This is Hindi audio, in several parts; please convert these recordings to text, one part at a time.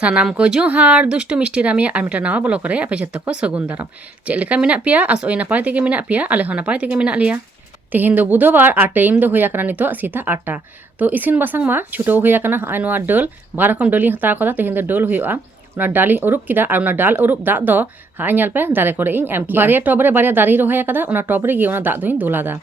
Sanam ko johar dushtu mishti rami ar mita nawa blog re ape jotto ko sagun daram. Cek leka menak pia asoi napay tege menak pia ale hon napay tege menak liya. Tehin do budhobar ar time do hoya kana nito sita 8টা to isin basang ma chuto hoya kana ha noa dal bar rokom dali hataw kada tehin do dal huyoa ona dali urup kida ar ona dal urup dak do ha nyal pe dare kore ing em ki baria tob re baria dari rohaya kada ona tob re gi ona dak doin dulada.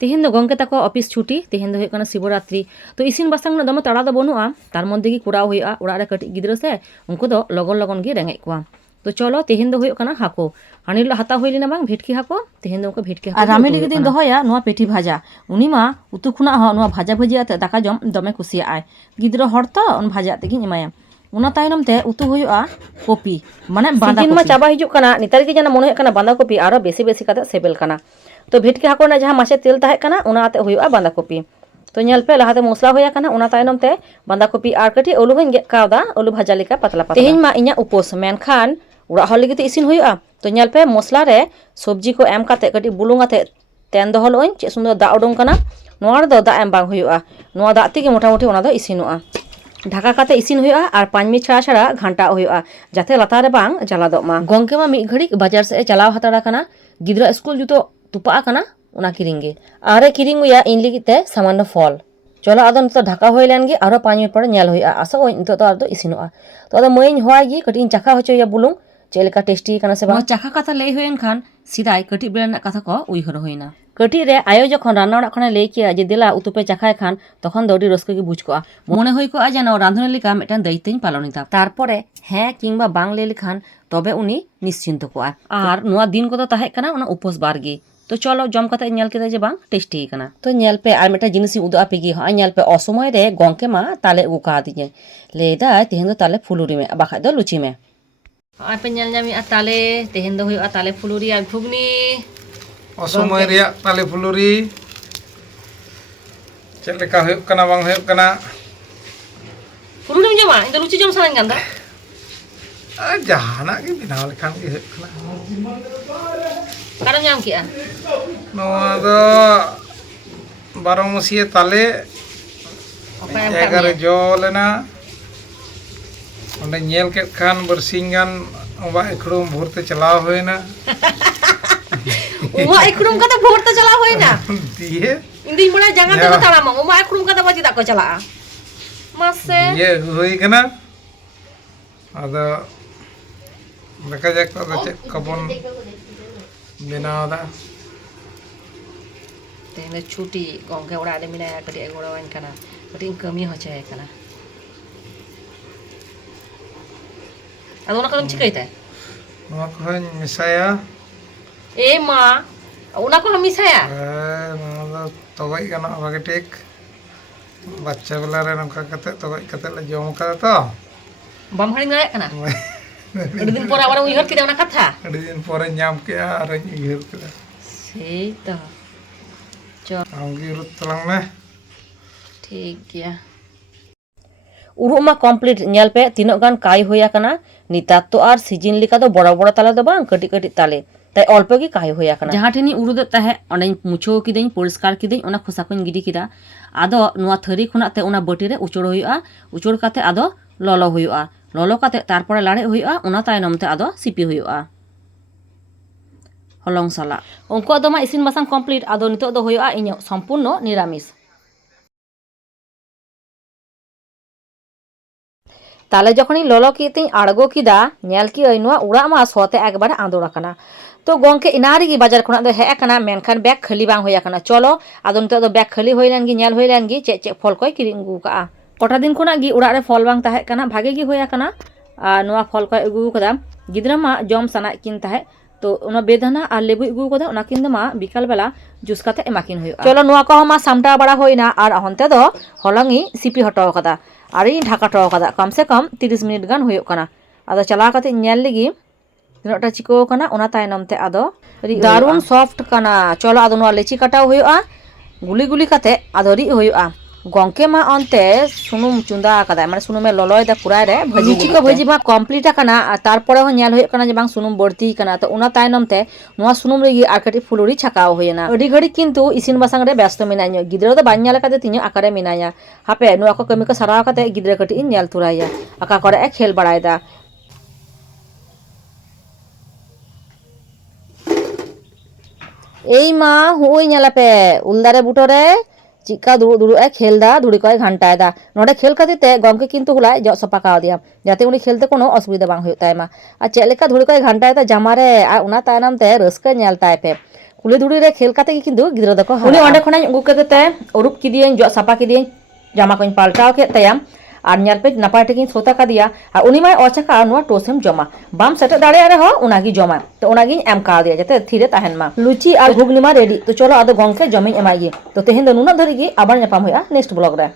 Tehin do gongke tako office chuti tehin do hoyok kana siboratri to isin basang na dome tara do banu'a tar moddhe gi kuraw huyoa orag re katik gidra se unku do logon logon gi rengej kowa. तो चलो तेहेन दो होयो कना हाको हानिलो हाता होइली ना बांग भेटकी हाको तेहेन दो को भेटकी हाको रामे लगे दिन दोहया नोआ पेटी भाजा उनी मा उतु खुना ह नोआ भाजा भाजी आते दाका जम दमे कुसिया आय गिद्रो हरता उन भाजा तेगी इमाया उना तायनम ते उतु होयोआ कॉपी माने बांदा सीजन मा चाबा हिजुक कना नितार गे जाना मोने होय कना बांदा कॉपी आरो बेसी बेसी काते सेबेल कना तो भेटकी हाको ना जहां मासे तेल ताहे कना उना आते होयोआ बांदा कॉपी तो नेल पे लहाते मसला होया कना उना तायनम ते बांदा कॉपी आर कटी ओलु हन गे कावदा ओलु भाजा लेका पतला पतला तेहेन मा इnya उपोस मेनखान उड़ा हल लगे इसिन हुआ तो नेल पे मसला रे सब्जी को एम काते कटी बुलुंग आते तेन दो हलोइन चे सुंदर दा उडों कना नोआ दो दा एम बांग हुआ नोआ दा तेगे मोटामुटी ओना दो इसिनोआ ढाका काते इसिन हुआ और 5 मिनट छाड़ा छाड़ा घंटा हुआ जाते लातार रे बांग जला दो मा गोंके मा मी घड़ी बाजार से चलाव हताड़ा कना गिद्रा स्कूल जुतो तुपा कना उना किरिंगे आरे किरिंग हुआ इन लगी ते सामान्य फल चलो आदो नितो ढाका होय लेनगे आरो 5 मिनट पर नेल हुआ आसो नितो तो आदो इसिनोआ तो आदो मईन होआगी कटी चाखा होचोया बुलुंग चेलेका टेस्टी कना से बांग चाखा कथा लई होयन खान सिदाय कटी बेलना कथा को उइहर होइना कटी रे आयो जखन रान्ना ओड़ा खने लई किया जे दिला उतु पे चाखाय खान तखन दो अडी रस्क गे बुझ कोआ मने होय को जेन रांधुनी लेका मिटान दायित्वनि पालनिता तारपरे हे किंबा बांग लई लेखान तबे उनी निश्चिंत कोआ आर नोआ दिन को तो ताहे कना ओना उपवास बारगे तो चलो जम कते नेल केदा जे बांग टेस्टी कना तो नेल पे आर मिटा जिनिस उदु आपेगी हा नेल पे असमय रे गंके मा ताले उगु का दिजे लेदा तेहेन दो ताले फुलुरी में बाखा दो लुची में आप nyal nyami atale tehen do hoyo atale fuluri ar ghugni असमय रे ताले फुलुरी चले का होय कना बांग होय कना fuluri में jama inde luci jam saran ganda जहाना के बिनाव लेखान के होय कना kada nyam ki a नोआ दो 12 मसिया ताले एगारे जो लेना ओंडे नेल के खान बरसिंगान ओबा एकड़म भोरते चलाव होयना उमा एकड़म कते भोरते चलाव होयना दिए इंदी बड़ा jangan te taram उमा एकड़म कते बजी दा को चला मासे ये होय कना आदा देखा जाक तो चे कबन बेनावदा तेने छुटी गंगे उड़ा दे मिना कटी एगोड़ा वन कना कटी कमी हो चाहे कना अदो ना कदम चिकाइता नोआ को हन मिसाया ए मा उना को हम मिसाया नोआ तगई कना भागे टेक बच्चा बेला रे नका कते तगई कते ले जम का तो बम हरिंग रे कना अडी दिन पर आबार उइहर किदा उना कथा अडी दिन पर नाम के आर उइहर के सेई तो चल आंगी रुत तलांग में ठीक गया उरुमा कंप्लीट नेल पे तीनो गान काई होया कना नितार तो आर सीजन लिका तो बड़ा बड़ा ताले दो बांग कटी कटी ताले ताई अल्प गे काई होया कना जहां ठेनी उरु दो ताहे ओंडे मुछो किदेन परिष्कार किदेन ओना खोसा कोन गिडी किदा आदो नोआ थरी खुना ते ओना बटी रे उचोड़ होयुआ उचोड़ काते आदो ललो होयुआ ललो काते तारपरे लाड़े होयुआ ओना तायनम ते आदो सिपि होयुआ हलंग साला उनको आदो मा इसिन बासांग कंप्लीट आदो नितो दो होयुआ इᱧ संपूर्ण निरामिष ताले जखनी ललो किते आड़गो किदा नेल की नोआ उड़ा मा सोते एकबारे आंदोड़ कना तो गंके इनारी की बाजार खुना दो हे कना मेनखान बैग खाली बांग होया कना चलो आदो नितो दो बैग खाली होय लेन गी नेल होय लेन गी चे फल कोय किरिंग अगु का कटा दिन खुना गी उड़ा रे फल बांग ताहे कना भागे गी होया कना नोआ फल कोय अगु कदा गिद्रा मा जम सना किन ताहे तो उना बेदाना और लेबू अगु कदा उना किन मा बिकाल बेला जुस काते एमाकिन होया चलो नोआ को मा सामटा बड़ा होइना और हनते दो हलंगी सिपि हटाव कदा आरी ढाका टो कदा कम से कम 30 मिनट गान होयो कना आदो चला काते नेल लगी तिनोटा चिको कना ओना तायनम ते आदो दारुन सॉफ्ट कना चलो आदो नोआ लेची काटाव होयोआ गुली गुली काते आदो रि होयोआ गंके मा अंते सुनुम चुंदा आकादा माने सुनुमे ललयदा कुराय रे भाजी लुची को भाजी मा कमप्लीट आकाना तारपरे हो नेल होय काना जे बांग सुनुम बर्ती काना तो उना तायनम ते नोआ सुनुम रेगी आर कटी फुलुरी छकाव होयना अडी घड़ी किंतु इसिन बासांग रे व्यस्त मिनाइयो गिद्रा दो बाñ नेल काते तिño आकारे मिनाया हापे नोआ को कमी को सराव काते गिद्रा कटी इन नेल तुराया आका करे ए खेल बड़ायदा এই মা হুই নেলাপে উলদারে বুটরে चिका दुड़ू खेलदा धुड़ी को घंटायदा नोडे खेल खातिर गमके किंतु हुला जग सफा का दिया जाते उनी खेलते कोनो असुविधा बांग हुई तायमा आ चेलेका धुड़ी को घंटायदा जामारे आ उना तायनम ते रस्का नेल तायपे कुली धुड़ी रे खेल खाते किंतु गिद्रा दको उनी ओंडे खना उगु केते उरुप किदियन जग सफा किदियन जामा को पाल्टाव के तयाम और नेलपे नपाय टेकिन सोता का दिया और उनी माय अचका नुआ टोसेम जमा बाम सेटे दाड़े आरे हो उनागी जमा तो उनागी एम का दिया जाते थीरे ताहेन मा लुची और घुगनी मा रेडी तो चलो आदो गंके जमी एमाई तो तेहेन दो नुना धरिगी आबार नेपाम होया नेक्स्ट ब्लॉग रे।